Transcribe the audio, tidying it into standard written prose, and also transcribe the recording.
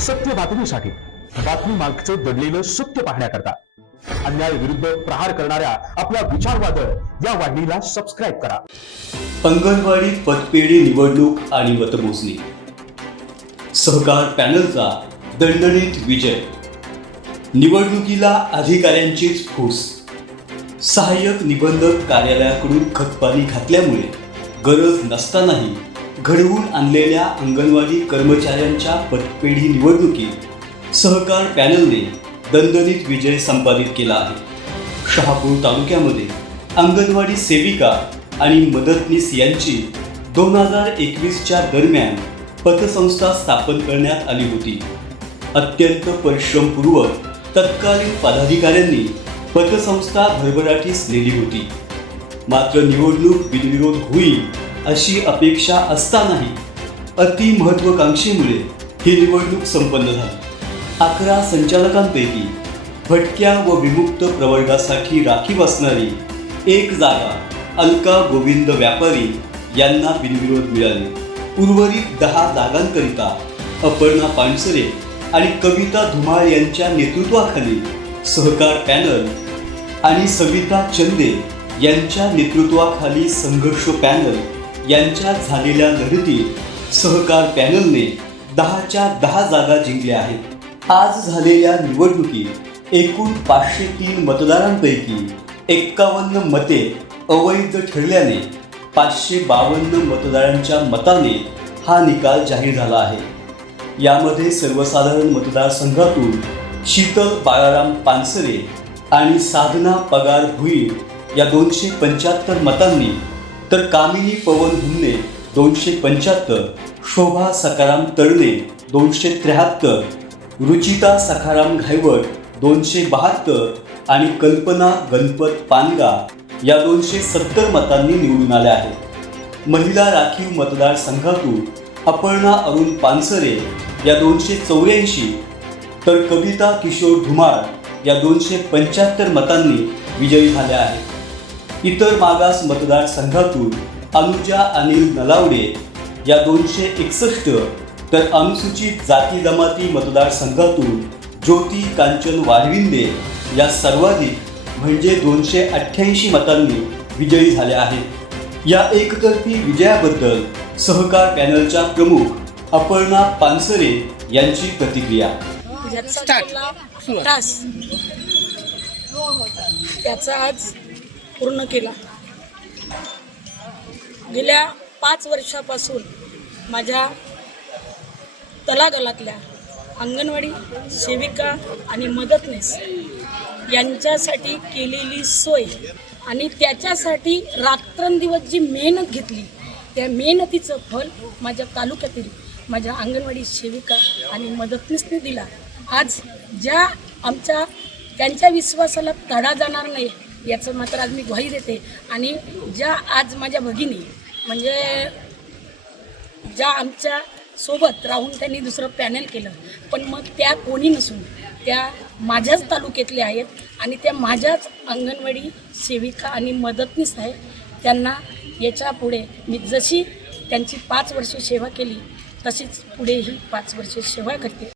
सत्य बातमीसाठी, बातमी मागचं दडलेलं सत्य पाहण्याकरता अन्याय विरुद्ध प्रहार करणाऱ्या आपल्या विचारवादळ या वाहिनीला सबस्क्राईब करा. अंगणवाडी पतपेढी निवडणूक आणि मतमोजणी. सहकार पॅनलचा दणदणीत विजय. निवडणुकीला अधिकाऱ्यांचीच फूस. सहाय्यक निबंधक कार्यालयाकडून खतपाणी घातल्यामुळे गरज नसतानाही घडवून आणलेल्या अंगणवाडी कर्मचाऱ्यांच्या पतपेढी निवडणुकीत सहकार पॅनलने दणदणीत विजय संपादित केला आहे. शहापूर तालुक्यामध्ये अंगणवाडी सेविका आणि मदतनीस यांची 2021च्या दरम्यान पतसंस्था स्थापन करण्यात आली होती. अत्यंत परिश्रमपूर्वक तत्कालीन पदाधिकाऱ्यांनी पतसंस्था भरभराटीस नेली होती. मात्र निवडणूक बिनविरोध होईल अशी अपेक्षा असतानाही अति महत्त्वाकांक्षेमुळे ही निवडणूक संपन्न झाली. 11 संचालकांपैकी भटक्या व विमुक्त प्रवर्गासाठी राखीव असणारी एक जागा अलका गोविंद व्यापारी यांना बिनविरोध मिळाली. उर्वरित 10 जागांकरिता अपर्णा पानसरे आणि कविता धुमाळ यांच्या नेतृत्वाखाली सहकार पॅनल आणि सविता चंदे यांच्या नेतृत्वाखाली संघर्ष पॅनल यांच्यात झालेल्या लढतीत सहकार पॅनलने 10च्या 10 जागा जिंकल्या आहेत. आज झालेल्या निवडणुकीत एकूण 503 मतदारांपैकी 51 मते अवैध ठरल्याने 552 मतदारांच्या मताने हा निकाल जाहीर झाला आहे. यामध्ये सर्वसाधारण मतदारसंघातून शीतल बाळाराम पानसरे आणि साधना पगार भुईर या 275 मतांनी, तर कामिनी पवन हुन्ने 275, शोभा सखाराम तळणे 273, रुचिता सखाराम घायवट 272 आणि कल्पना गणपत पानगा या 270 मतांनी निवडून आल्या आहेत. महिला राखीव मतदारसंघातून अपर्णा अरुण पानसरे या 284, तर कविता किशोर धुमाळ या 275 मतांनी विजयी झाल्या आहेत. इतर मागास मतदारसंघातून अनुजा अनिल नलावडे या 261, तर अनुसूचित जाती जमाती मतदारसंघातून ज्योती कांचन वाढविंदे या सर्वाधिक म्हणजे 288 मतांनी विजयी झाल्या आहेत. या एकतर्फी विजयाबद्दल सहकार पॅनलच्या प्रमुख अपर्णा पानसरे यांची प्रतिक्रिया. त्याचा आज पूर्ण केला. गेल्या 5 वर्षापासून माझ्या तळागाळातल्या अंगणवाडी सेविका आणि मदतनीस यांच्यासाठी केलेली सोय आणि त्याच्यासाठी रात्रंदिवस जी मेहनत घेतली, त्या मेहनतीचं फल माझ्या तालुक्यातील माझ्या अंगणवाडी सेविका आणि मदतनीसने दिला. आज ज्या त्यांच्या विश्वासाला तडा जाणार नाही याचं मात्र आज मी ग्वाही देते. आणि ज्या आज माझ्या भगिनी म्हणजे ज्या आमच्या सोबत राहून त्यांनी दुसरं पॅनल केलं, पण मग त्या कोणी नसून त्या माझ्याच तालुक्यातल्या आहेत आणि त्या माझ्याच अंगणवाडी सेविका आणि मदतनीस आहे. त्यांना याच्या पुढे मी जशी त्यांची 5 वर्षे सेवा केली तशीच पुढेही 5 वर्षे सेवा करते.